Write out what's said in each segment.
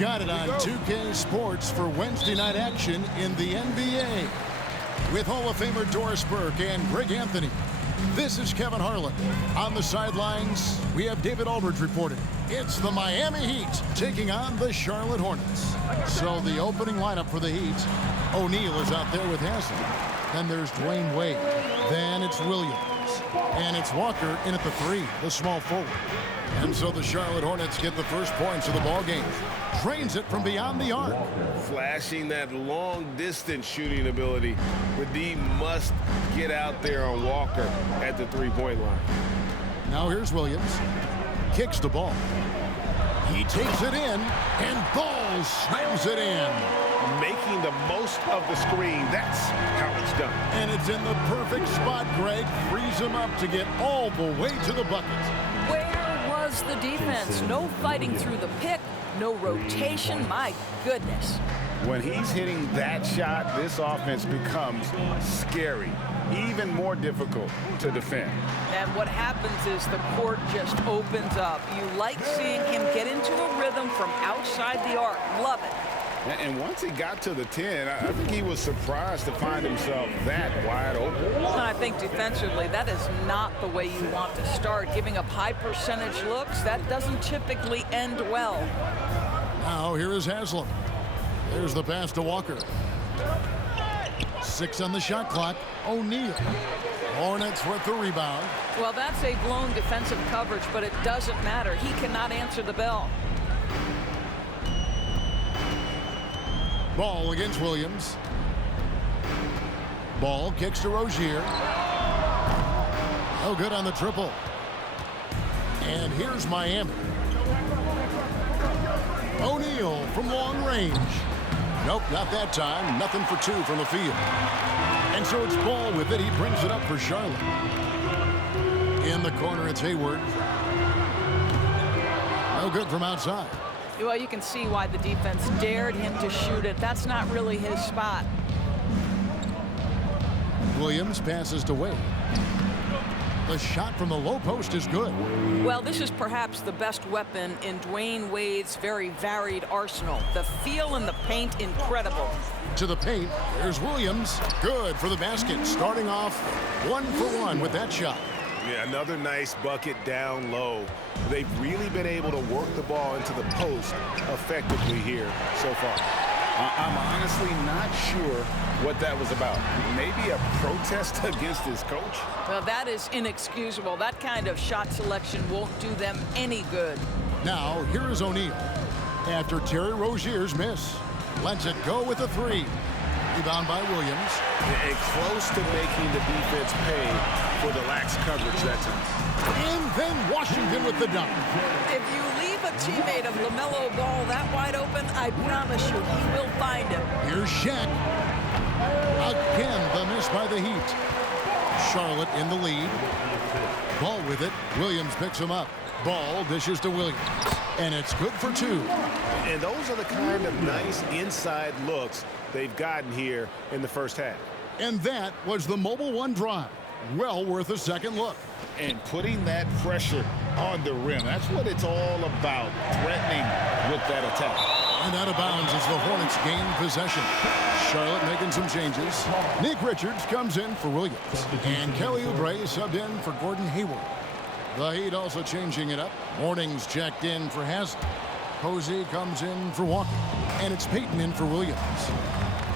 got it on 2K Sports for Wednesday night action in the NBA. With Hall of Famer Doris Burke and Greg Anthony, this is Kevin Harlan. On the sidelines, we have David Aldridge reporting. It's the Miami Heat taking on the Charlotte Hornets. So the opening lineup for the Heat, O'Neal is out there with Haslem. Then there's Dwayne Wade. Then it's Williams. And it's Walker in at the 3, the small forward. And so the Charlotte Hornets get the first points of the ball game. Drains it from beyond the arc. Flashing that long-distance shooting ability. But D must get out there on Walker at the three-point line. Now here's Williams. Kicks the ball. He takes it in, and Ball slams it in. Making the most of the screen. That's how it's done. And it's in the perfect spot, Greg. Frees him up to get all the way to the bucket. Where was the defense? No fighting through the pick, no rotation. My goodness. When he's hitting that shot, this offense becomes scary, even more difficult to defend. And what happens is the court just opens up. You like seeing him get into a rhythm from outside the arc. Love it. And once he got to the 10, I think he was surprised to find himself that wide open. And I think defensively, that is not the way you want to start. Giving up high percentage looks, that doesn't typically end well. Now here is Haslem. There's the pass to Walker. 6 on the shot clock. O'Neal. Hornets with the rebound. Well, that's a blown defensive coverage, but it doesn't matter. He cannot answer the bell. Ball against Williams. Ball kicks to Rozier. No good on the triple. And here's Miami. O'Neal from long range. Nope, not that time. Nothing for 2 from the field. And so it's Ball with it. He brings it up for Charlotte. In the corner, it's Hayward. No good from outside. Well, you can see why the defense dared him to shoot it. That's not really his spot. Williams passes to Wade. The shot from the low post is good. Well, this is perhaps the best weapon in Dwayne Wade's very varied arsenal. The feel in the paint, incredible. To the paint, there's Williams. Good for the basket. Starting off 1 for 1 with that shot. Yeah, another nice bucket down low. They've really been able to work the ball into the post effectively here so far. I'm honestly not sure what that was about. Maybe a protest against his coach? Well, that is inexcusable. That kind of shot selection won't do them any good. Now, here is O'Neal. After Terry Rozier's miss, lets it go with a 3. Rebound by Williams. And close to making the defense pay for the lax coverage that time. And then Washington with the dunk. If you leave a teammate of LaMelo Ball that wide open, I promise you he will find him. Here's Shaq. Again, the miss by the Heat. Charlotte in the lead. Ball with it. Williams picks him up. Ball dishes to Williams. And it's good for 2. And those are the kind of nice inside looks they've gotten here in the first half. And that was the Mobile One drive. Well worth a second look. And putting that pressure on the rim. That's what it's all about, threatening with that attack. And out of bounds as the Hornets gain possession. Charlotte making some changes. Nick Richards comes in for Williams. And Kelly Oubre subbed in for Gordon Hayward. The Heat also changing it up. Morning's checked in for Haslem. Posey comes in for Walker. And it's Payton in for Williams.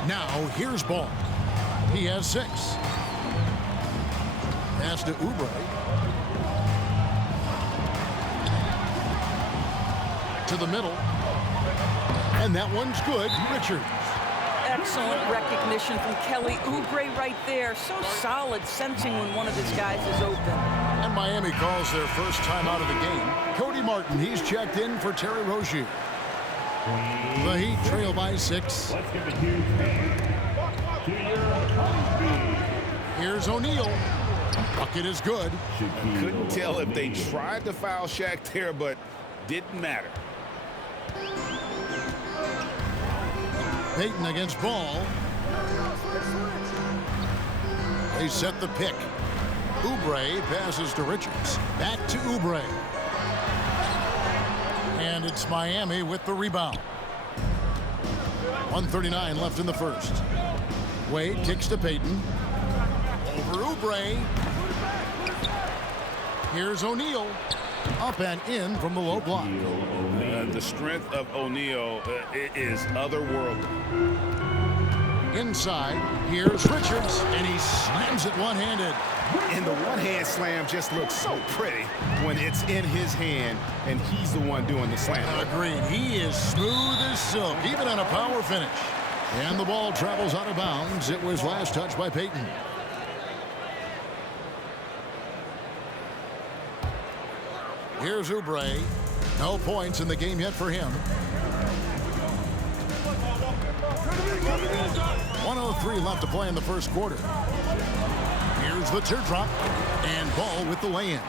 Now here's Ball. He has 6. Pass to Oubre. To the middle. And that one's good. Richards. Excellent recognition from Kelly Oubre right there. So solid, sensing when one of his guys is open. And Miami calls their first time out of the game. Cody Martin, he's checked in for Terry Rozier. The Heat trail by 6. Let's give a huge hand to your Here's O'Neal. Bucket is good. Couldn't tell if they tried to foul Shaq there, but didn't matter. Payton against Ball. They set the pick. Oubre passes to Richards. Back to Oubre. And it's Miami with the rebound. 1:39 left in the first. Wade kicks to Payton. Over Oubre. Here's O'Neal. Up and in from the low block. The strength of O'Neal is otherworldly. Inside, here's Richards, and he slams it one-handed. And the one-hand slam just looks so pretty when it's in his hand, and he's the one doing the slam. Agreed. He is smooth as silk, even on a power finish. And the ball travels out of bounds. It was last touched by Payton. Here's Oubre. No points in the game yet for him. 1:03 left to play in the first quarter. Here's the teardrop, and Ball with the lay-in.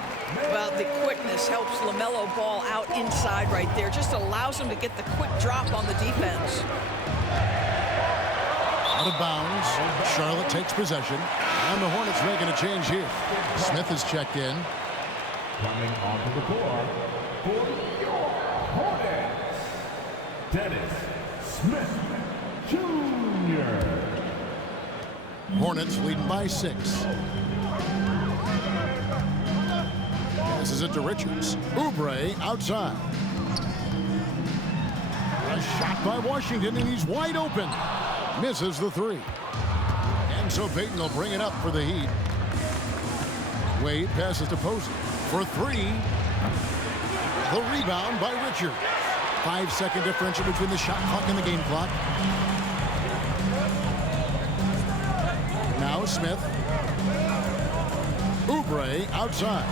Well, the quickness helps LaMelo Ball out inside right there. Just allows him to get the quick drop on the defense. Out of bounds. Charlotte takes possession. And the Hornets making a change here. Smith is checked in. Coming onto the court for your Hornets, Dennis Smith Jr. Hornets leading by 6. Passes it to Richards. Oubre outside. A shot by Washington, and he's wide open. Misses the 3. And so Payton will bring it up for the Heat. Wade passes to Posey for 3. The rebound by Richards. 5-second differential between the shot clock and the game clock. Now Smith. Oubre outside.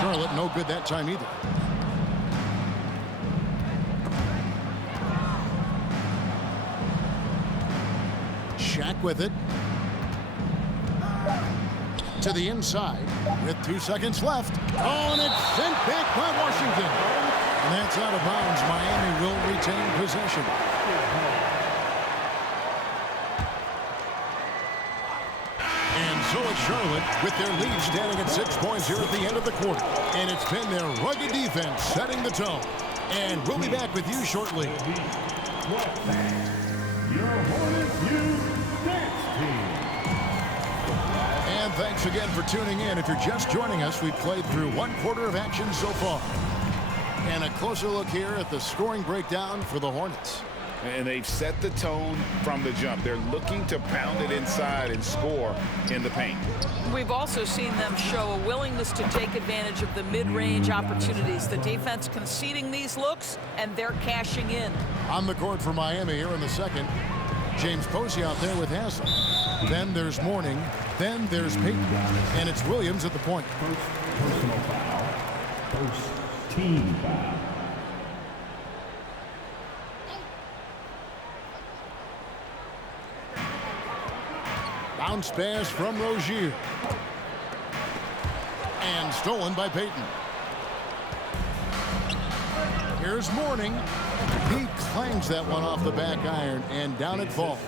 Charlotte no good that time either. Shaq with it. To the inside with 2 seconds left. Oh, and it's sent back by Washington. And that's out of bounds. Miami will retain possession. And so it's Charlotte with their lead standing at 6 points here at the end of the quarter. And it's been their rugged defense setting the tone. And we'll be back with you shortly. Your Hornets Youth Dance Team. And thanks again for tuning in. If you're just joining us, we've played through 1 quarter of action so far. And a closer look here at the scoring breakdown for the Hornets. And they've set the tone from the jump. They're looking to pound it inside and score in the paint. We've also seen them show a willingness to take advantage of the mid-range opportunities. The defense conceding these looks, and they're cashing in. On the court for Miami here in the second. James Posey out there with Hassel. Then there's Mourning. Then there's Payton. And it's Williams at the point. First personal foul. First team foul. Bounce pass from Rozier. And stolen by Payton. Here's Mourning. He clangs that one off the back iron, and down it falls.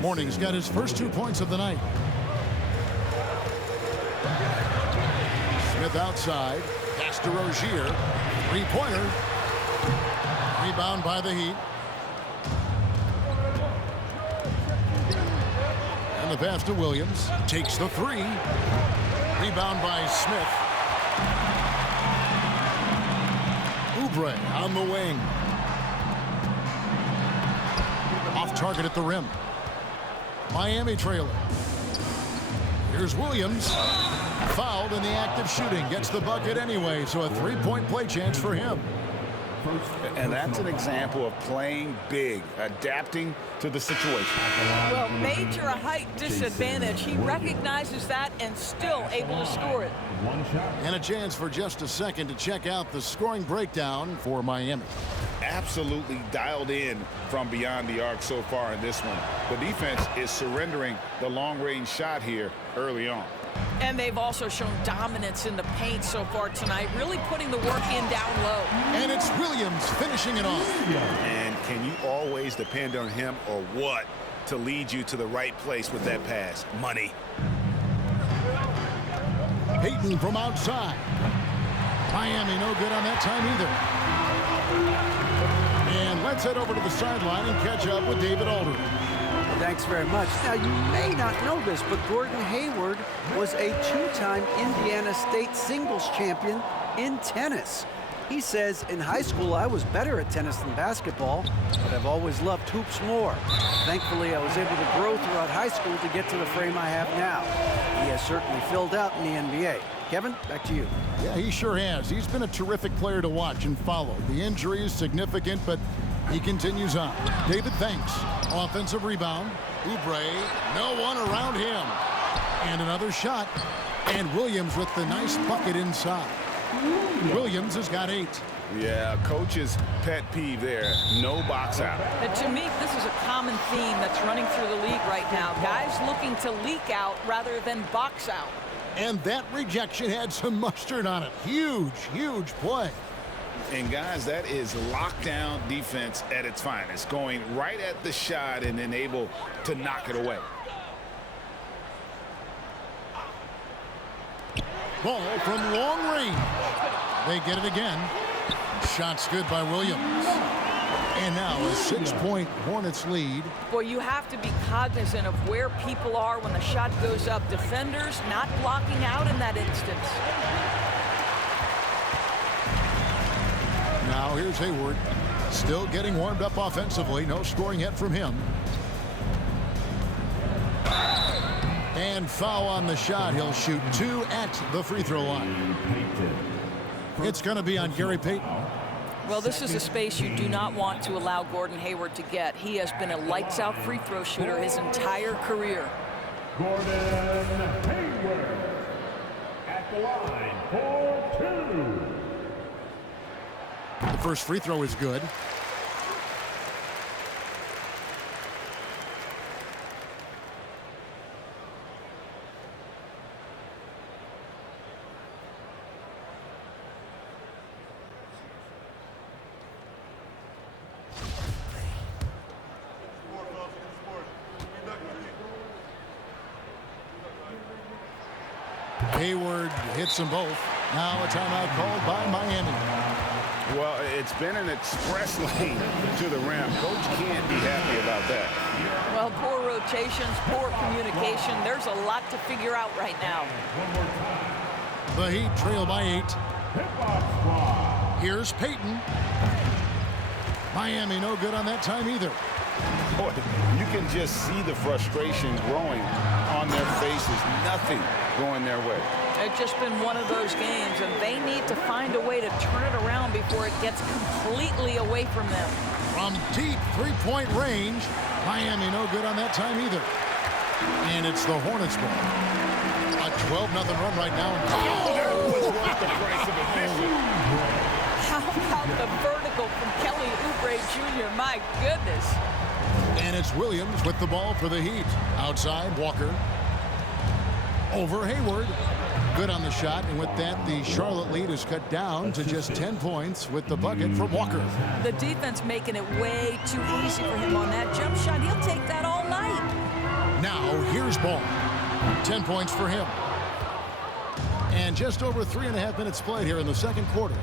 Mourning's got his first 2 points of the night. Smith outside. Pass to Rozier. 3-pointer. Rebound by the Heat. And the pass to Williams. Takes the 3. Rebound by Smith. Oubre on the wing. Off target at the rim. Miami trailing. Here's Williams. Fouled in the act of shooting. Gets the bucket anyway, so a 3-point play chance for him. And that's an example of playing big, adapting to the situation. Well, major height disadvantage. He recognizes that and still able to score it. One shot. And a chance for just a second to check out the scoring breakdown for Miami. Absolutely dialed in from beyond the arc so far in this one. The defense is surrendering the long-range shot here early on. And they've also shown dominance in the paint so far tonight, really putting the work in down low. And it's Williams finishing it off. And can you always depend on him or what to lead you to the right place with that pass? Money. Payton from outside. Miami no good on that time either. And let's head over to the sideline and catch up with David Aldridge. Thanks very much. Now, you may not know this, but Gordon Hayward was a two-time Indiana State singles champion in tennis. He says, in high school, I was better at tennis than basketball, but I've always loved hoops more. Thankfully, I was able to grow throughout high school to get to the frame I have now. He has certainly filled out in the NBA. Kevin, back to you. Yeah, he sure has. He's been a terrific player to watch and follow. The injury is significant, but he continues on. David, thanks. Offensive rebound. Oubre, no one around him. And another shot. And Williams with the nice bucket inside. Williams has got 8. Yeah, coach's pet peeve there. No box out. And to me, this is a common theme that's running through the league right now. Guys looking to leak out rather than box out. And that rejection had some mustard on it. Huge, huge play. And guys, that is lockdown defense at its finest. Going right at the shot and then able to knock it away. Ball from long range. They get it again. Shot's good by Williams. And now a 6-point Hornets lead. Boy, you have to be cognizant of where people are when the shot goes up. Defenders not blocking out in that instance. Now here's Hayward. Still getting warmed up offensively. No scoring yet from him. And foul on the shot. He'll shoot 2 at the free throw line. It's going to be on Gary Payton. Well, this is a space you do not want to allow Gordon Hayward to get. He has been a lights-out free throw shooter his entire career. Gordon Hayward at the line for 2. The first free throw is good. Hayward hits them both. Now a timeout called by Miami. Well, it's been an express lane to the rim. Coach can't be happy about that. Well, poor rotations, poor communication. There's a lot to figure out right now. The Heat trail by 8. Here's Payton. Miami no good on that time either. Boy, you can just see the frustration growing on their faces. Nothing going their way. It's just been one of those games, and they need to find a way to turn it around before it gets completely away from them. From deep three-point range, Miami no good on that time either. And it's the Hornets ball. A 12-0 run right now. Oh, that was worth the price of admission. How about the vertical from Kelly Oubre Jr.? My goodness. And it's Williams with the ball for the Heat. Outside, Walker. Over Hayward. Good on the shot, and with that, the Charlotte lead is cut down to just 10 points with the bucket from Walker. The defense making it way too easy for him on that jump shot. He'll take that all night. Now, here's Ball. 10 points for him. And just over 3.5 minutes played here in the second quarter.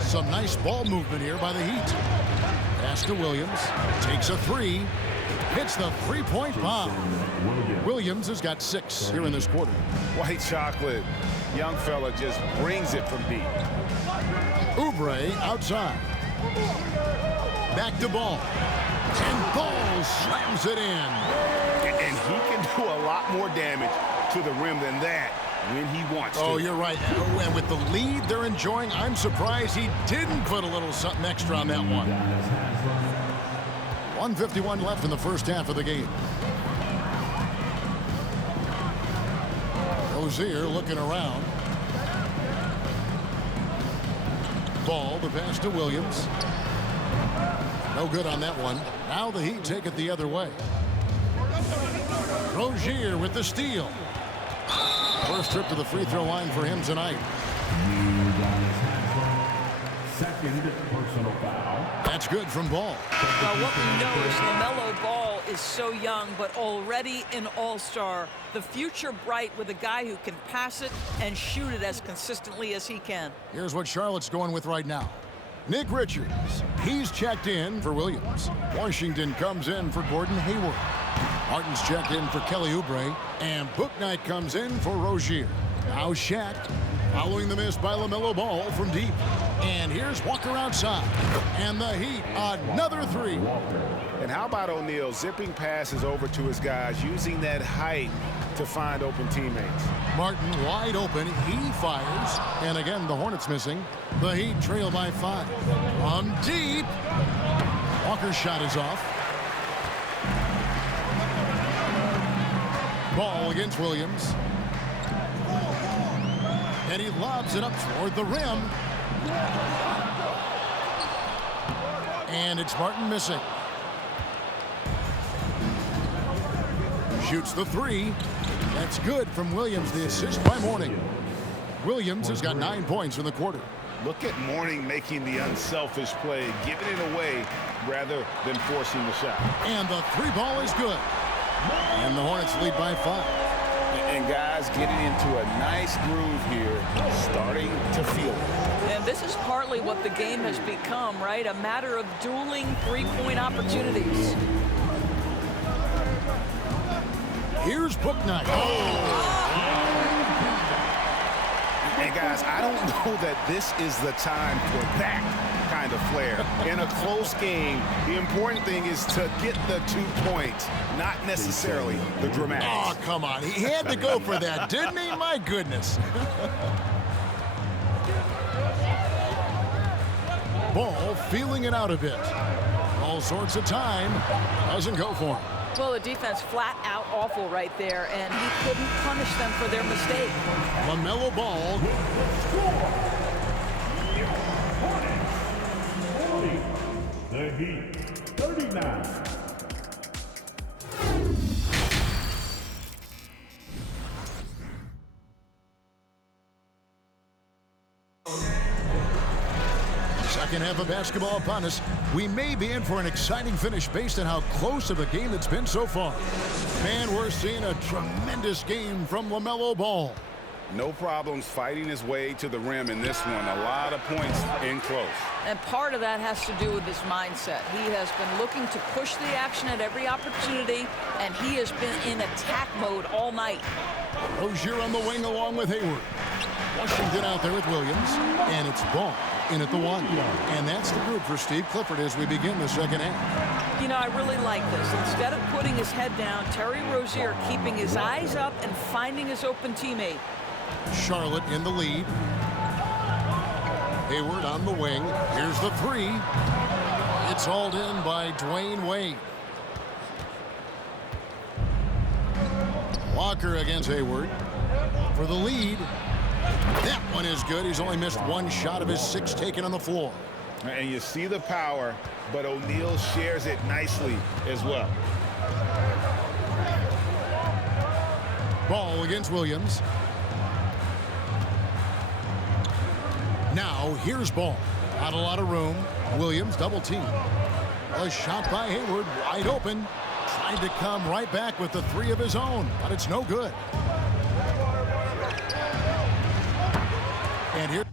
Some nice ball movement here by the Heat. Pass to Williams. Takes a 3. Hits the three-point bomb. Williams has got 6 here in this quarter. White chocolate. Young fella just brings it from deep. Oubre outside. Back to Ball. And Ball slams it in. And he can do a lot more damage to the rim than that when he wants to. Oh, you're right. And with the lead they're enjoying, I'm surprised he didn't put a little something extra on that one. 1:51 left in the first half of the game. Rozier looking around. Ball, the pass to Williams. No good on that one. Now the Heat take it the other way. Rozier with the steal. First trip to the free throw line for him tonight. Second personal foul. That's good from Ball. Well, what we know is LaMelo Ball is so young, but already an all-star. The future bright with a guy who can pass it and shoot it as consistently as he can. Here's what Charlotte's going with right now. Nick Richards, he's checked in for Williams. Washington comes in for Gordon Hayward. Martin's checked in for Kelly Oubre. And Bouknight comes in for Rozier. Now Shaq, following the miss by LaMelo Ball from deep. And here's Walker outside. And the Heat, another three. And how about O'Neal zipping passes over to his guys, using that height to find open teammates. Martin wide open. He fires. And again, the Hornets missing. The Heat trail by 5. From deep. Walker's shot is off. Ball against Williams. And he lobs it up toward the rim. And it's Martin missing. Shoots the 3. That's good from Williams, the assist by Mourning. Williams has got 9 points in the quarter. Look at Mourning making the unselfish play, giving it away rather than forcing the shot. And the 3 ball is good. And the Hornets lead by 5. And guys getting into a nice groove here, starting to feel it. And this is partly what the game has become, right? A matter of dueling three-point opportunities. Here's Bouknight. And guys, I don't know that this is the time for that kind of flair. In a close game, the important thing is to get the 2 points, not necessarily the dramatics. Oh, come on. He had to go for that, didn't he? My goodness. Ball feeling it out a bit. All sorts of time. Doesn't go for him. Well, the defense flat out awful right there, and he couldn't punish them for their mistake. LaMelo Ball. The Heat, 39. Second half of basketball upon us. We may be in for an exciting finish based on how close of a game it's been so far. Man, we're seeing a tremendous game from LaMelo Ball. No problems fighting his way to the rim in this one. A lot of points in close. And part of that has to do with his mindset. He has been looking to push the action at every opportunity, and he has been in attack mode all night. Rozier on the wing along with Hayward. Washington out there with Williams, and it's Ball in at the 1. And that's the group for Steve Clifford as we begin the second half. You know, I really like this. Instead of putting his head down, Terry Rozier keeping his eyes up and finding his open teammate. Charlotte in the lead. Hayward on the wing. Here's the 3. It's hauled in by Dwayne Wade. Walker against Hayward for the lead. That one is good. He's only missed 1 shot of his 6 taken on the floor. And you see the power, but O'Neal shares it nicely as well. Ball against Williams. Now here's Ball. Not a lot of room. Williams double team. A shot by Hayward wide open. Tried to come right back with the 3 of his own, but it's no good. And here